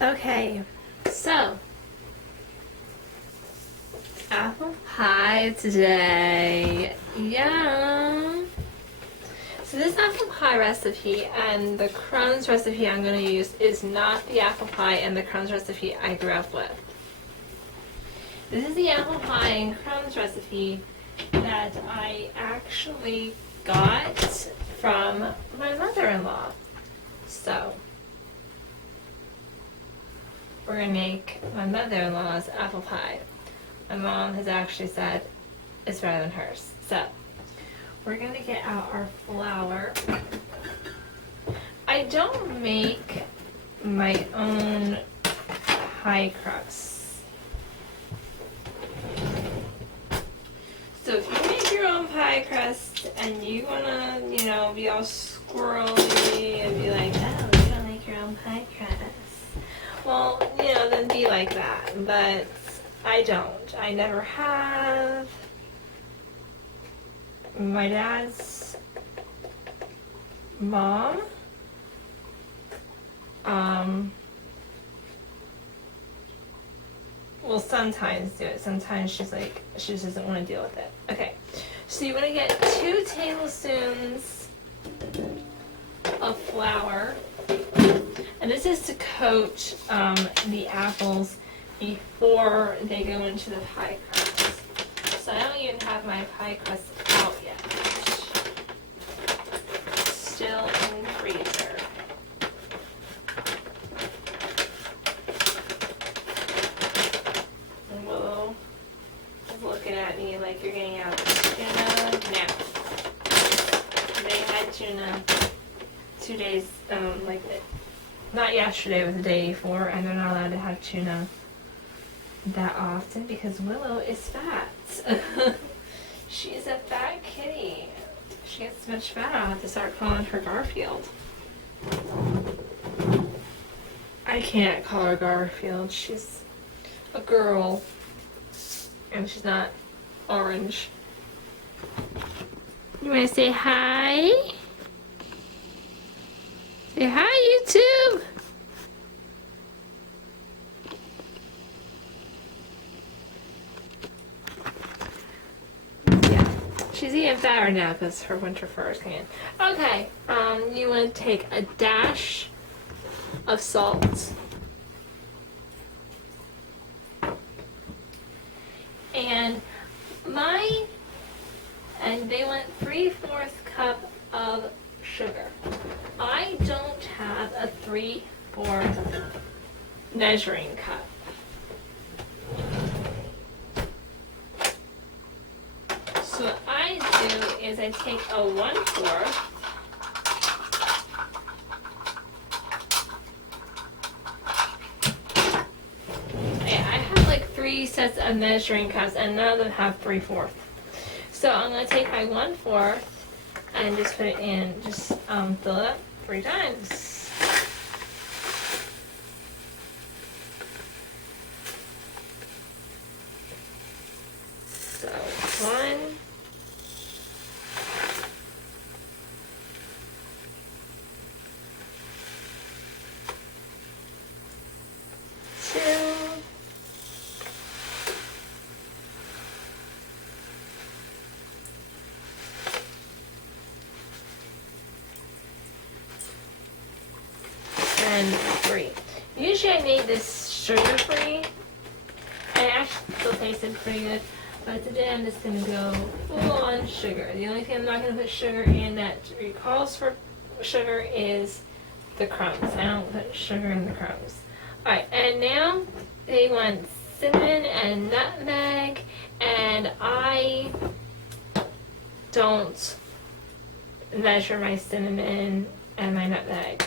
Okay, so apple pie today. Yum! So this apple pie recipe and the crumbs recipe I'm going to use is not the apple pie and the crumbs recipe I grew up with. This is the apple pie and crumbs recipe that I actually got from my mother-in-law. So we're going to make my mother-in-law's apple pie. My mom has actually said it's better than hers. So we're going to get out our flour. I don't make my own pie crust. So if you make your own pie crust and you want to, be all squirrely and be like, oh, you don't make your own pie crust. Well, then be like that. But I don't. I never have. My dad's mom, will sometimes do it. Sometimes she just doesn't want to deal with it. Okay, so you want to get 2 tablespoons of flour, and this is to coat the apples before they go into the pie crust. So I don't even have my pie crust out yet. Still in the freezer. And Willow is looking at me like you're getting out tuna now. They had tuna 2 days, not yesterday, it was the day before, and they're not allowed to have tuna that often because Willow is fat. She's a fat kitty. She gets much fatter. I'll have to start calling her Garfield. I can't call her Garfield. She's a girl. And she's not orange. You want to say hi? Say hi, YouTube! She's eating fatter now because her winter fur is coming in. Okay, you want to take a dash of salt. And they want 3/4 cup of sugar. I don't have a 3/4 measuring cup. So what I do is I take a 1/4 I have like 3 sets of measuring cups and none of them have 3/4. So I'm going to take my 1/4 and just put it in, just fill it up 3 times. So 1, 2, 3. Usually I made this sugar-free. It actually still tasted pretty good, but today I'm just going to go full on sugar. The only thing I'm not going to put sugar in that recalls for sugar is the crumbs. I don't put sugar in the crumbs. Alright, and now they want cinnamon and nutmeg, and I don't measure my cinnamon and my nutmeg.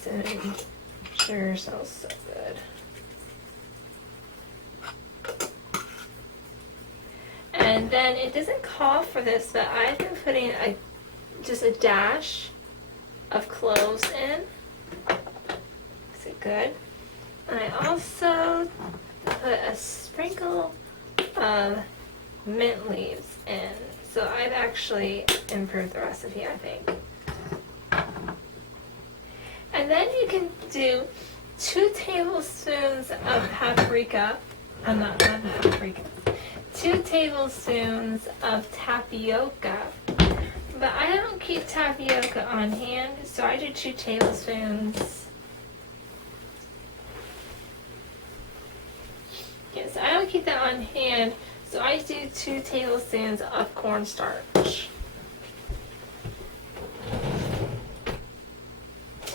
Cinnamon sugar smells so good. And then it doesn't call for this, but I've been putting just a dash of cloves in. Is it good? And I also put a sprinkle of mint leaves in. So I've actually improved the recipe, I think. And then you can do 2 tablespoons of paprika. Not paprika. 2 tablespoons of tapioca. But I don't keep tapioca on hand, so I do 2 tablespoons. Yes, I don't keep that on hand, so I do 2 tablespoons of cornstarch.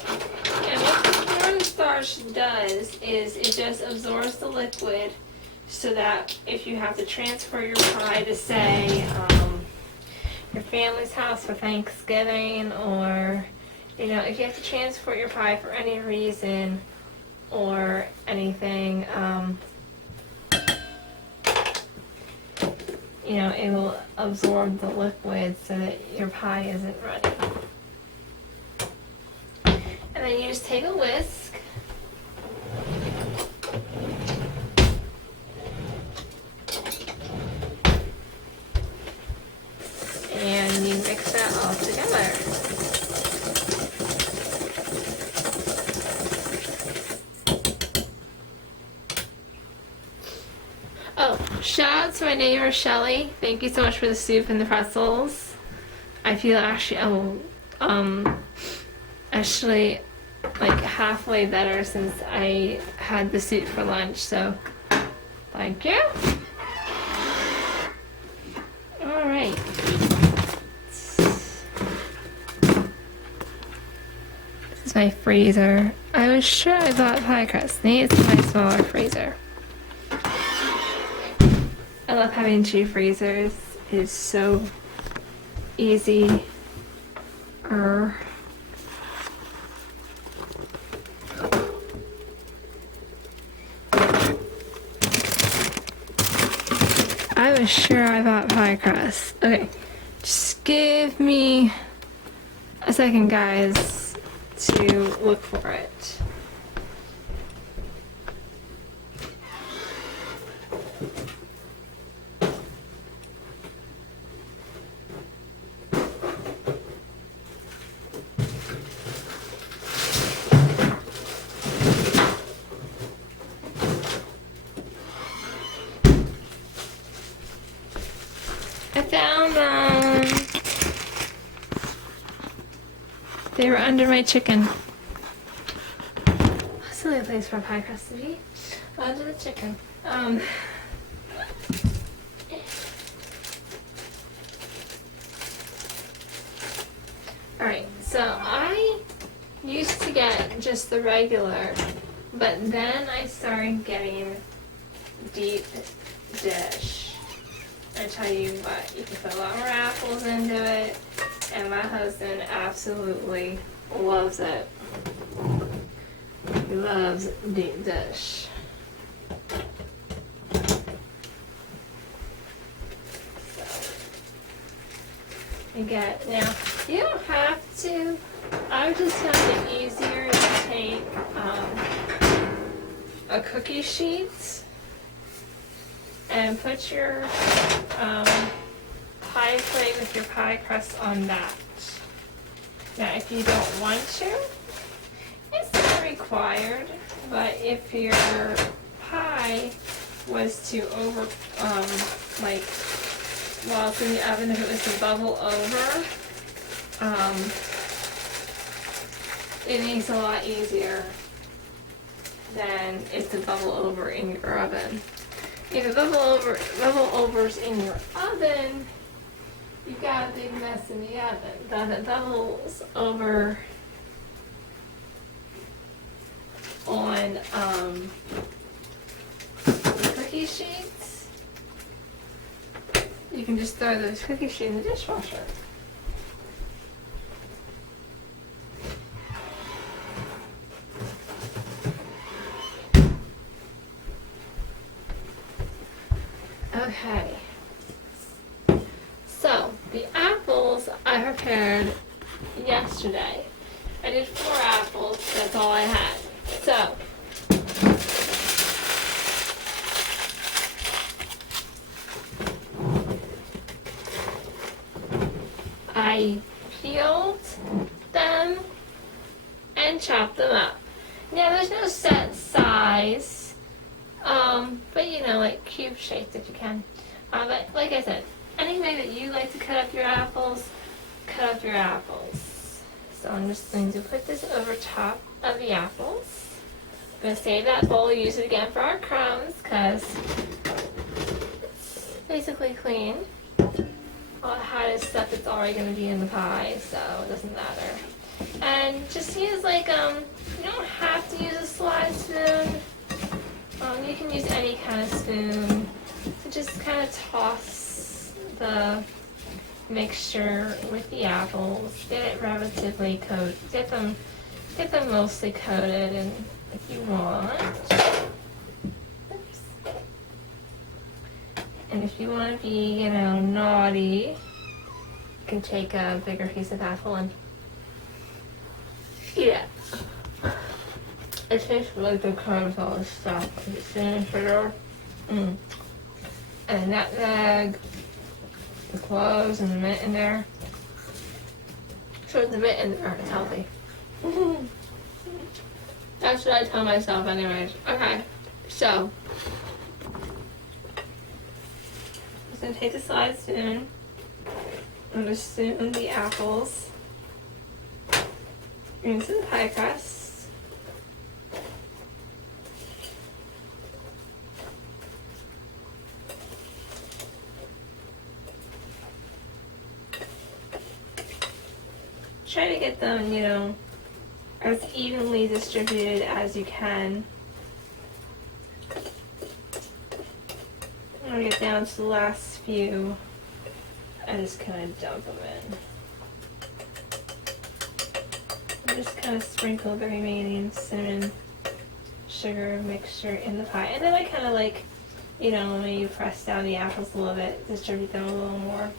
And what the cornstarch does is it just absorbs the liquid so that if you have to transfer your pie to, say, your family's house for Thanksgiving, or, you know, if you have to transport your pie for any reason or anything, you know, it will absorb the liquid so that your pie isn't runny. And then you just take a whisk. And you mix that all together. Oh, shout out to my neighbor Shelly. Thank you so much for the soup and the pretzels. I feel actually like halfway better since I had the soup for lunch, so thank you. Alright. This is my freezer. I was sure I bought pie crust. It's my smaller freezer. I love having 2 freezers. It's so easy. I was sure I bought pie crust. Okay, just give me a second, guys, to look for it. I found them. They were under my chicken. Silly place for a pie crust to be. Under the chicken. Alright, so I used to get just the regular, but then I started getting deep dish. I tell you what, you can put a lot more apples into it, and my husband absolutely loves it. He loves deep dish. So, you get, now, you don't have to, I just found it easier to take a cookie sheet and put your pie plate with your pie crust on that. Now, if you don't want to, it's not required, but if your pie was to like, while it's in the oven, if it was to bubble over, it makes it a lot easier than it to bubble over in your oven. If it bubble overs in your oven, you've got a big mess in the oven. If it bubbles over on cookie sheets, you can just throw those cookie sheets in the dishwasher. Okay, so the apples I prepared yesterday. I did 4 apples, that's all I had. So, I peeled them and chopped them up. Now there's no set size, but you know, like cube shaped if you can. But like I said, any way that you like to cut up your apples, cut up your apples. So I'm just going to put this over top of the apples. I'm going to save that bowl, use it again for our crumbs because it's basically clean. All it had is stuff that's already going to be in the pie, so it doesn't matter. And just use like, you don't have to use a slide spoon. You can use any kind of spoon to just kind of toss the mixture with the apples. Get it relatively coated. Get them mostly coated, and if you want, oops. And if you want to be, you know, naughty, you can take a bigger piece of apple and eat it. It tastes really good with all this stuff, like the cinnamon sugar, and nutmeg, the cloves, and the mint in there. So the mint in there is healthy. That's what I tell myself anyways. Okay, so I'm just going to take the slide spoon. I'm going to spoon the apples into the pie crust. Try to get them, you know, as evenly distributed as you can. I'm gonna get down to the last few. I just kind of dump them in. And just kind of sprinkle the remaining cinnamon sugar mixture in the pie. And then I kind of like, you know, maybe press down the apples a little bit, distribute them a little more.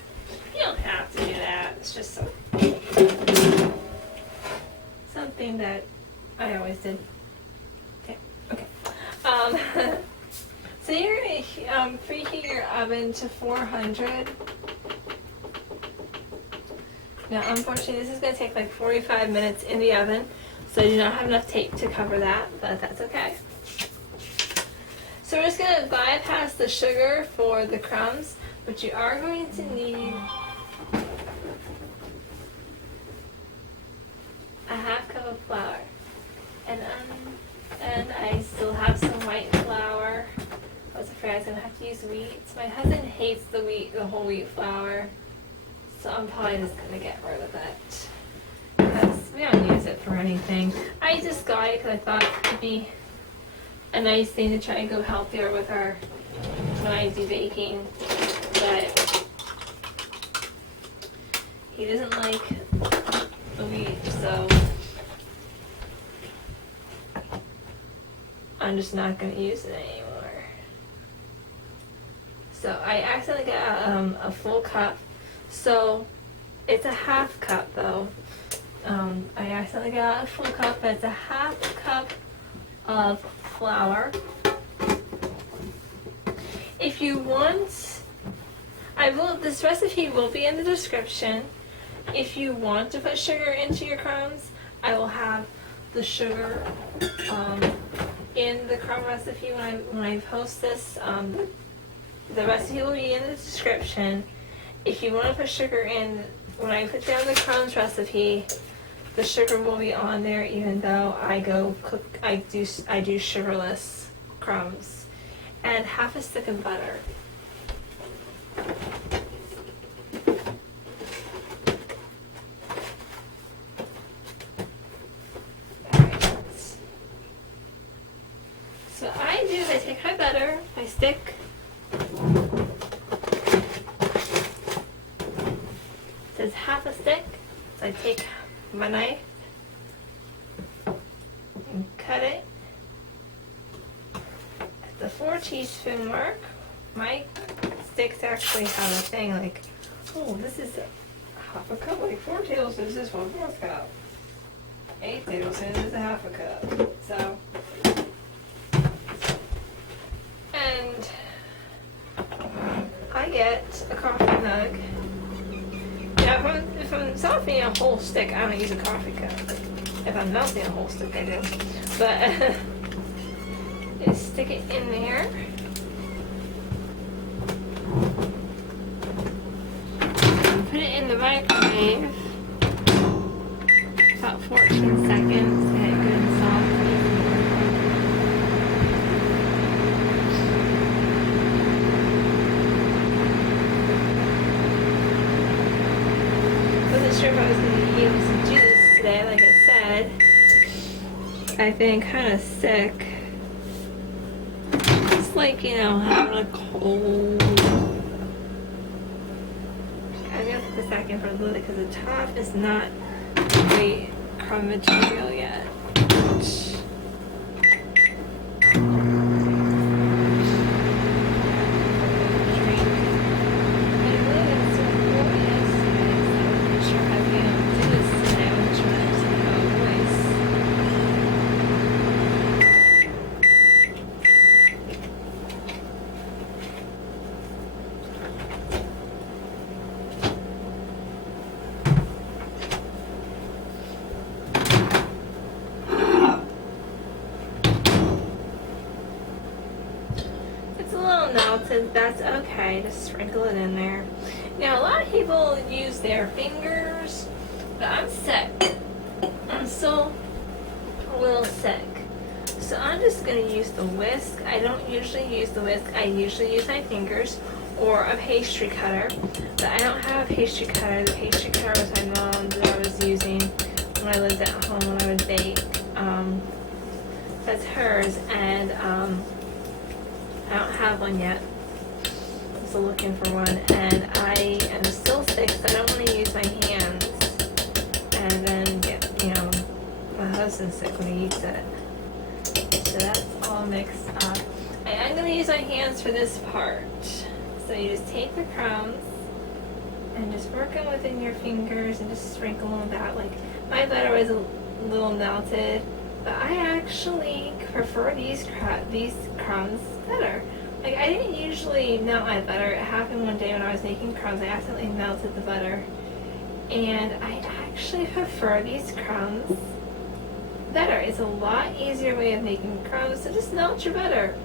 You don't have to do that. It's just something that I always did. Okay. So you're gonna preheat your oven to 400. Now, unfortunately, this is gonna take like 45 minutes in the oven, so I do not have enough tape to cover that, but that's okay. So we're just gonna bypass the sugar for the crumbs, but you are going to need a half cup of flour, and I still have some white flour. I was afraid I was gonna have to use wheat. My husband hates the whole wheat flour, so I'm probably just gonna get rid of it because we don't use it for anything. I just got it because I thought it would be a nice thing to try and go healthier with our when I do baking, but he doesn't like the wheat, so I'm just not going to use it anymore. So I accidentally got a full cup, so it's a half cup though. I accidentally got a full cup, but it's a half cup of flour. If you want, this recipe will be in the description. If you want to put sugar into your crumbs, I will have the sugar in the crumb recipe when I post this. The recipe will be in the description. If you want to put sugar in, when I put down the crumbs recipe, the sugar will be on there, even though I do sugarless crumbs, and half a stick of butter. So I take my butter, my stick, it says half a stick, so I take my knife and cut it at the 4 teaspoon mark. My sticks actually have a thing like, oh, this is half a cup, like 4 tablespoons is 1/4 cup. 8 tablespoons is a half a cup. So, and I get a coffee mug. Yeah, if I'm softening a whole stick, I don't use a coffee cup. If I'm melting a whole stick, I do. But just stick it in there. And put it in the microwave about 14 seconds to get good and soft. Wasn't sure if I was going to be able to do this today, like I said. I've been kind of sick. It's like, you know, having a cold. I'm going to put this back in for a little bit because the top is not great crumb material yet. Melted, that's okay, just sprinkle it in there. Now a lot of people use their fingers, but I'm sick. I'm still a little sick. So I'm just going to use the whisk. I don't usually use the whisk. I usually use my fingers or a pastry cutter. But I don't have a pastry cutter. The pastry cutter was my mom's that I was using when I lived at home when I would bake. That's hers, and I don't have one yet. I'm still looking for one, and I am still sick, so I don't want to use my hands and then get, you know, my husband's sick when he eats it. So that's all mixed up. I'm going to use my hands for this part. So you just take the crumbs and just work them within your fingers and just sprinkle them about. Like, my butter was a little melted, but I actually prefer these crumbs better. Like, I didn't usually melt my butter. It happened one day when I was making crumbs. I accidentally melted the butter. And I actually prefer these crumbs better. It's a lot easier way of making crumbs, so just melt your butter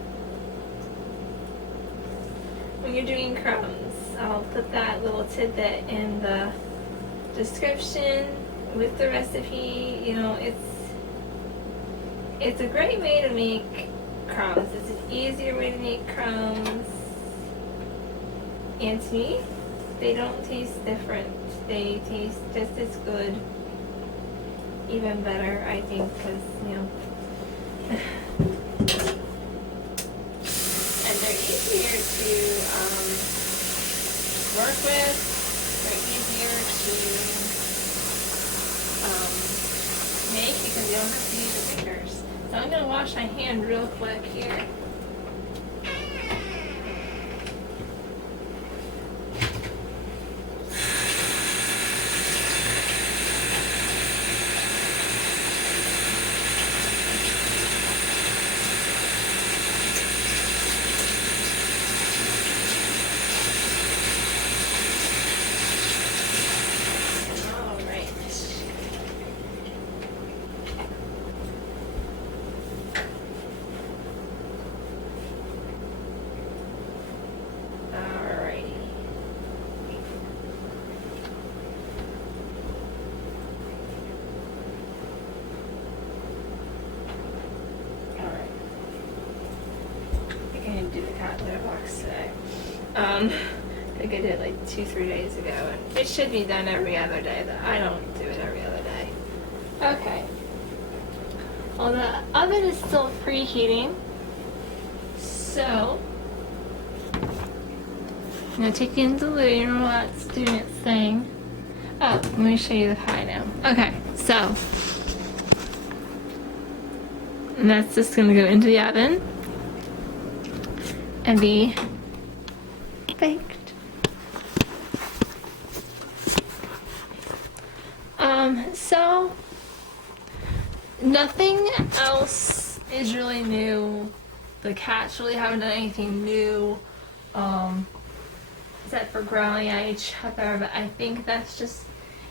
when you're doing crumbs. I'll put that little tidbit in the description with the recipe. You know, it's a great way to make crumbs. It's an easier way to make crumbs. And to me, they don't taste different. They taste just as good, even better, I think, because, you know. And they're easier to work with. They're easier to make because you don't have to use your fingers. So I'm going to wash my hand real quick here. Do the cat litter box today. I think I did it like 2-3 days ago, and it should be done every other day, but I don't do it every other day. Okay. Well, the oven is still preheating, so I'm gonna take you into the living room while it's doing its thing. Oh, let me show you the pie now. Okay, so and that's just gonna go into the oven and be baked. So nothing else is really new. The cats really haven't done anything new. So set for growing at each other, but I think that's just,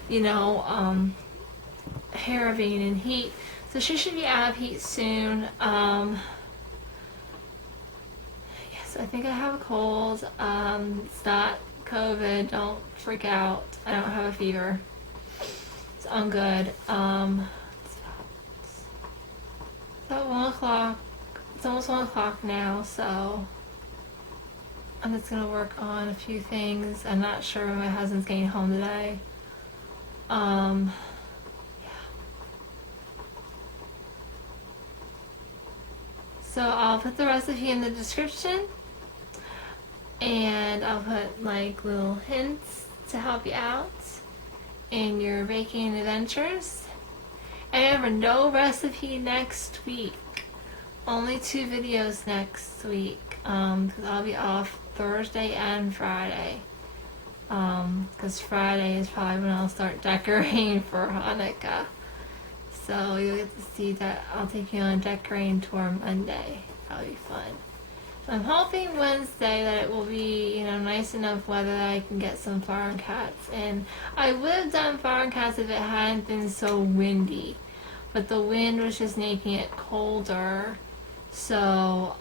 you know, hair being in heat. So she should be out of heat soon. Yes, I think I have a cold. It's not COVID. Don't freak out. I don't have a fever. So I'm good. It's about 1 o'clock. It's almost 1 o'clock now, so I'm just gonna work on a few things. I'm not sure when my husband's getting home today. Yeah. So I'll put the recipe in the description, and I'll put like little hints to help you out in your baking adventures. And remember, no recipe next week. Only 2 videos next week, because I'll be off Thursday and Friday. Because Friday is probably when I'll start decorating for Hanukkah. So you'll get to see that. I'll take you on a decorating tour Monday. That'll be fun. So I'm hoping Wednesday that it will be, you know, nice enough weather that I can get some farm cats. And I would have done farm cats if it hadn't been so windy. But the wind was just making it colder. So,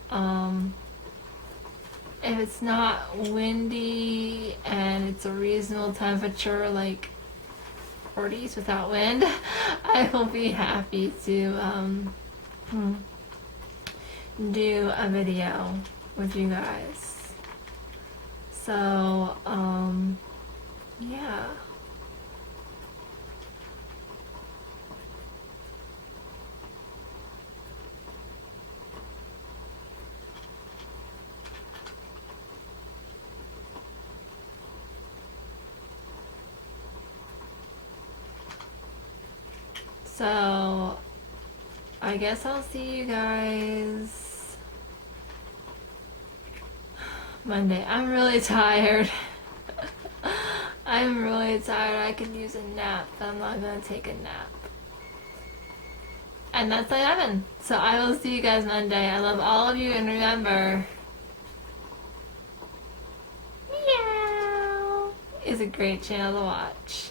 if it's not windy and it's a reasonable temperature, like 40s without wind, I will be happy to do a video with you guys. So, yeah. So, I guess I'll see you guys Monday. I'm really tired. I'm really tired. I could use a nap, but I'm not going to take a nap. And that's 11. So I will see you guys Monday. I love all of you, and remember, meow is a great channel to watch.